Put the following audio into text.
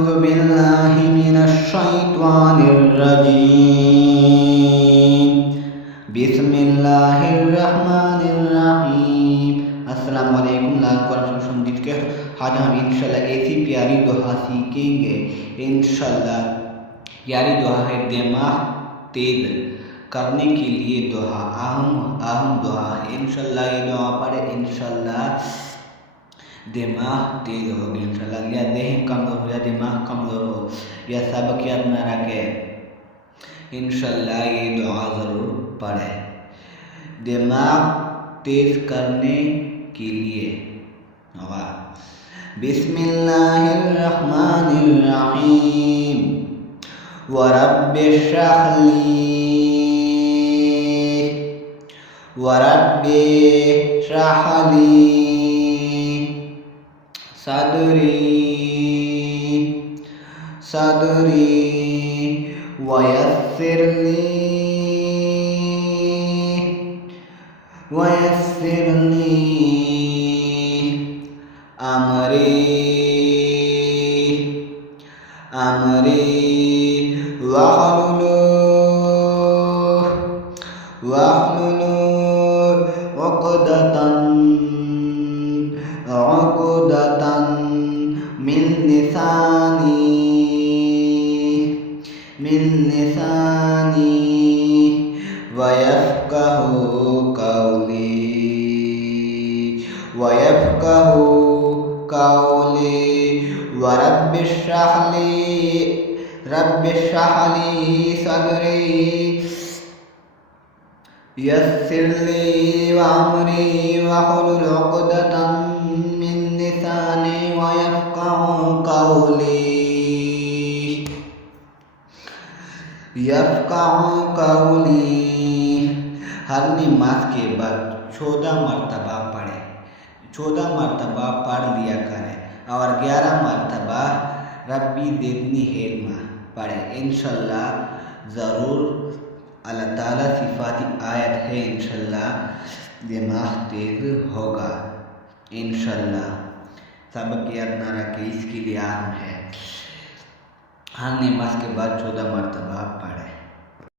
أعوذ بالله من الشيطان الرجيم بسم الله الرحمن الرحیم۔ السلام علیکم ٹھیک ہے، آج ہم انشاءاللہ ایسی پیاری دعا سیکھیں گے۔ انشاءاللہ پیاری دعا ہے، دماغ تیز کرنے کے لیے دعا، اہم دعا ہے۔ انشاءاللہ یہ دعا پڑھے، انشاءاللہ دماغ تیز ہوگی انشاءاللہ، یا ذہن کمزور ہو یا دماغ کمزور ہو یا سبق یاد نہ رکھے، انشاءاللہ یہ دعا ضرور پڑھے۔ دماغ تیز کرنے کے لیے بسم اللہ الرحمن الرحیم۔ ورب اشرح لی صدری ویسر لی امری واحلل عقدۃ من لسانی ویفقہوا قولی۔ ورب اشرح لی صدری یسر لی امری واحلل عقدۃ من لسانی یفقہوا قولی۔ ہر نماز کے بعد 14 مرتبہ پڑھے، 14 مرتبہ پڑھ لیا کرے، اور 11 مرتبہ ربی زدنی علما پڑھے۔ انشاءاللہ ضرور اللہ تعالیٰ صفاتی آیت ہے، انشاءاللہ دماغ تیز ہوگا۔ انشاءاللہ سبق یاد نہ رکھے، اس کے لیے عام ہے، ہر نماز کے بعد 14 مرتبہ پڑھے۔